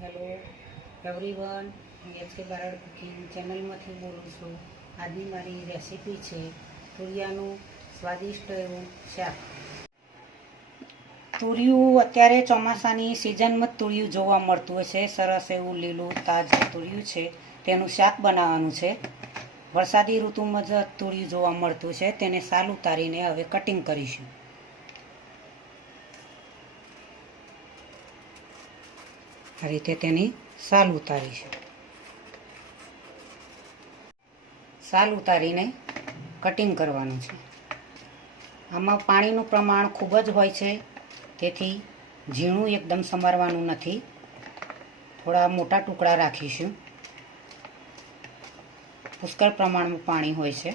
Hello everyone, હું HK Barad cooking ચેનલમાંથી બોલું છું. આજની મારી રેસીપી છે તુરિયાનું સ્વાદિષ્ટ એવું શાક. તુરિયું અત્યારે ચોમાસાની સિઝનમાં તુરિયું જોવા મળતું હોય છે. સરસ એવું લીલું તાજું તુરિયું છે, તેનું શાક બનાવવાનું છે. વરસાદી ઋતુમાં જ તુરિયું જોવા મળતું છે. તેને સાલ ઉતારીને હવે કટિંગ કરીશું. આ રીતે તેની સાલ ઉતારીશું. સાલ ઉતારીને કટિંગ કરવાનું છે. આમાં પાણીનું પ્રમાણ ખૂબ જ હોય છે, તેથી ઝીણું એકદમ સમારવાનું નથી. થોડા મોટા ટુકડા રાખીશું. પુષ્કળ પ્રમાણમાં પાણી હોય છે.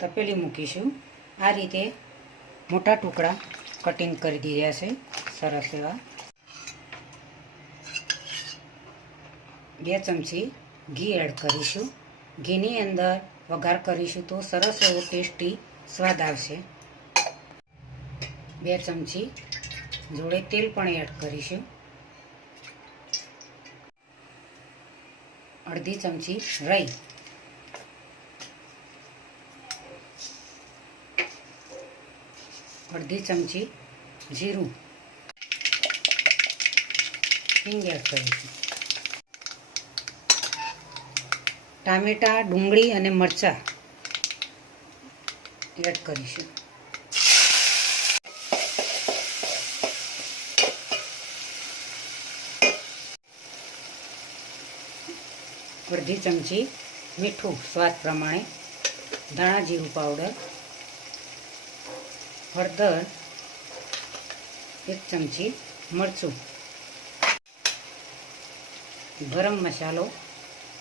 તપેલી મૂકીશું. આ રીતે મોટા ટુકડા કટિંગ કરી દીધા છે સરસ એવા. 2 ચમચી ઘી એડ કરીશું. ઘીની અંદર વઘાર કરીશું તો સરસ એવો ટેસ્ટી સ્વાદ આવશે. 2 ચમચી જોડે તેલ પણ એડ કરીશું. 1/2 ચમચી રાઈ, 1/2 ચમચી જીરું, હિંગ એડ કરીશું. ટામેટા, ડુંગળી અને મરચાં એડ કરીશું. અડધી ચમચી મીઠું સ્વાદ પ્રમાણે, ધાણા જીરું પાવડર, હળદર 1 ચમચી, મરચું, ગરમ મસાલો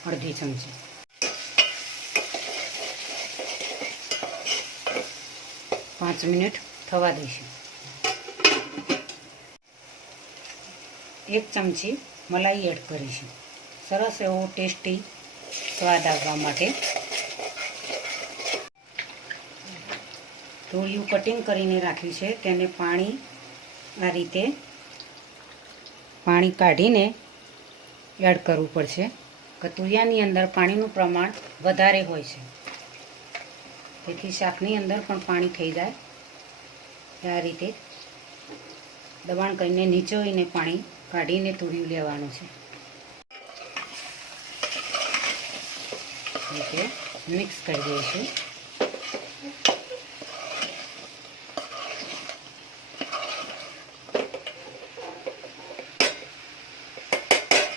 1/2 ચમચી. પાંચ મિનિટ થવા દઈશું. 1 ચમચી મલાઈ એડ કરીશું. સરસ એવો ટેસ્ટી સ્વાદ આવવા માટે. તુરિયું કટિંગ કરીને રાખ્યું છે, તેને પાણી આ રીતે પાણી કાઢીને એડ કરવું પડશે. તુરિયાની અંદર પાણીનું પ્રમાણ વધારે હોય છે, તેથી શાકની અંદર પણ પાણી થઈ જાય. આ રીતે દબાણ કરીને નીચોઈને પાણી કાઢીને તુરિયું લેવાનું છે. રીતે મિક્સ કરી દઈશું.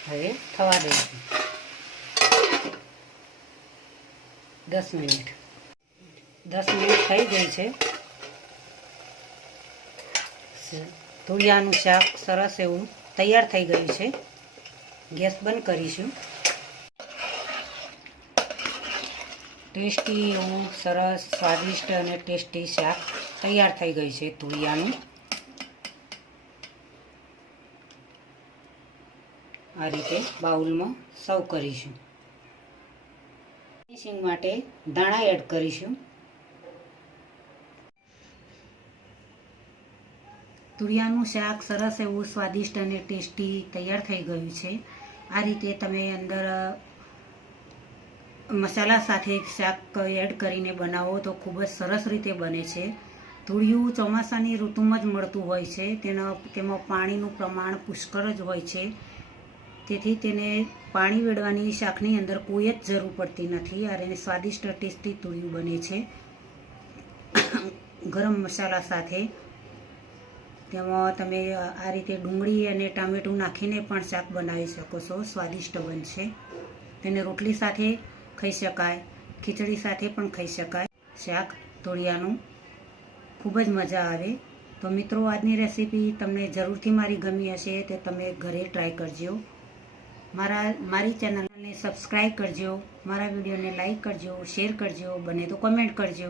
હવે થવા દઈશું 10 મિનિટ. 10 મિનિટ થઈ ગઈ છે. તુરિયાનું શાક સરસ એવું તૈયાર થઈ ગયું છે. ગેસ બંધ કરીશું. ટેસ્ટી એવું સરસ સ્વાદિષ્ટ અને ટેસ્ટી શાક તૈયાર થઈ ગયું છે તુરિયાનું. આ રીતે બાઉલમાં સર્વ કરીશું. ફિનિશિંગ માટે ધાણા એડ કરીશું. તુરિયાનું શાક સરસ એવું સ્વાદિષ્ટ અને ટેસ્ટી તૈયાર થઈ ગયું છે. આ રીતે તમે અંદર મસાલા સાથે શાક એડ કરીને બનાવો તો ખૂબ જ સરસ રીતે બને છે. તુરિયું ચોમાસાની ઋતુમાં જ મળતું હોય છે. તેમાં પાણીનું પ્રમાણ પુષ્કળ જ હોય છે, તેથી તેને પાણી વેડવાની શાકની અંદર કોઈ જ જરૂર પડતી નથી. અને સ્વાદિષ્ટ ટેસ્ટી તુરિયું બને છે. ગરમ મસાલા સાથે તેમાં તમે આ રીતે ડુંગળી અને ટામેટું નાખીને પણ શાક બનાવી શકો છો. સ્વાદિષ્ટ બનશે. તેને રોટલી સાથે ખાઈ શકાય, ખીચડી સાથે પણ ખાઈ શકાય. શાક તુરિયાનું ખૂબ જ મજા આવે. તો મિત્રો, આજની રેસીપી તમને જરૂરથી મારી ગમી હશે તો તમે ઘરે ટ્રાય કરજો. મારી ચેનલને સબસ્ક્રાઈબ કરજો. મારા વિડીયોને લાઈક કરજો, શેર કરજો, બને તો કમેન્ટ કરજો.